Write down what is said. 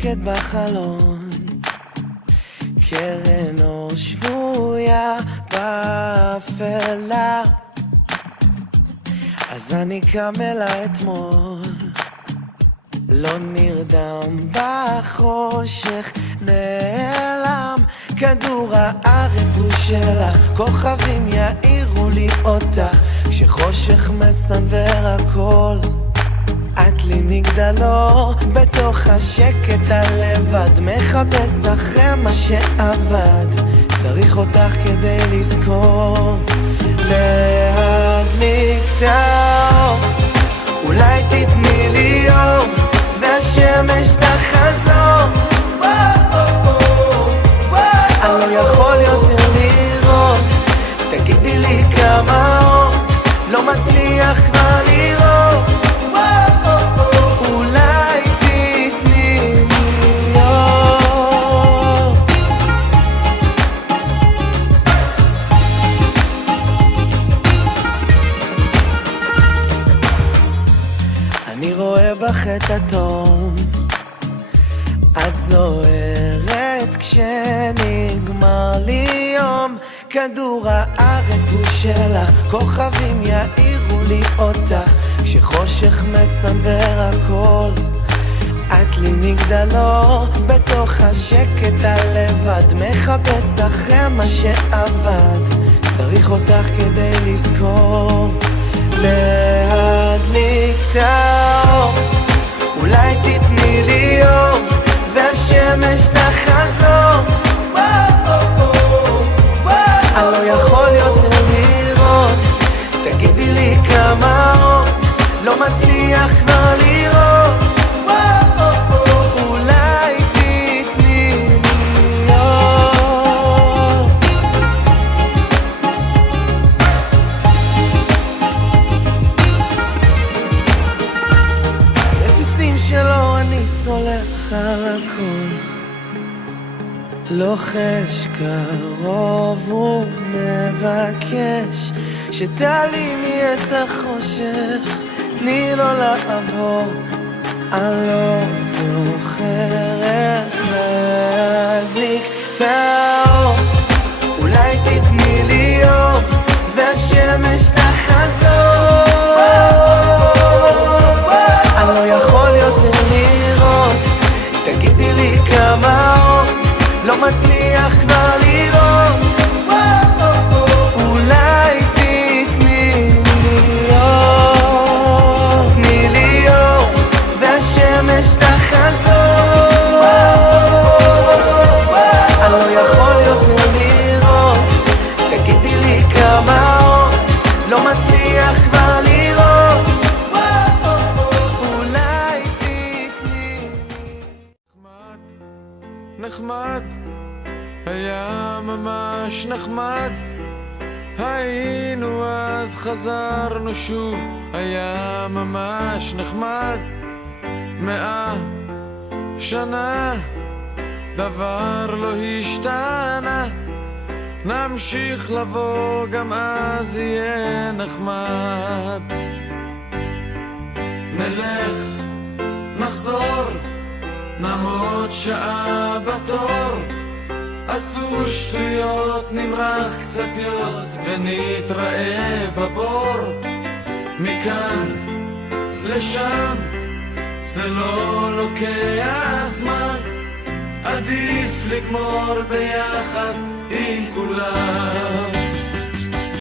שקט בחלון, קרן אור שבויה באפלה. אז אני קם אלה אתמול, לא נרדם בחושך, נעלם. כדור הארץ הוא שלך, כוכבים יאירו לי אותך, כשחושך מסנוור הכל, את לי מגדלור. בתוך השקט הלבד מחפש אחרי מה שעבד, צריך אותך כדי לזכור, להדליק את האור. אולי תתני לי יום והשמש תחזור, אני לא יכול יותר לראות, תגידי לי כמה אור, לא מצליח כבר לראות. אולי תתני לי אור. אני רואה בך את התום, את זוהרת כשנגמר לי יום. כדור הארץ הוא שלך, כוכבים יאירו לי אותך, כשחושך מסנוור הכל, את לי מגדלור. בתוך השקט הלבד מחפש אחרי מה שעבד, צריך אותך כדי לזכור, להדליק את האור. אולי תתני לי יום והשמש תחזור, אני לא יכול יותר לראות, תגידי לי כמה אור, לא מצליח כבר לראות. אולי תתני לי אור. רסיסים שלו אני סולח על הכל, לוחש קרוב ומבקש שתעלימי את החושך, תני לו לעבור, אני לא זוכר איך להדליק את האור. אולי תתני לי יום והשמש תחזור, אני לא יכול יותר לראות, תגידי לי כמה אור, לא מצליח כבר לראות. אולי תתני לי אור, תני לי אור והשמש תחזור, אני לא יכול יותר לראות, תגידי לי כמה אור, לא מצליח כבר לראות. אולי תתני לי. נחמד, היה ממש נחמד, היינו אז חזרנו שוב, היה ממש נחמד. 100 שנה דבר לא השתנה, נמשיך לבוא גם אז יהיה נחמד. נלך, נחזור, נעמוד שעה בתור, עשו שטויות, נמרח קצת יות ונתראה בבור. מכאן לשם זה לא לוקח זמן, עדיף לגמור ביחד עם כולם.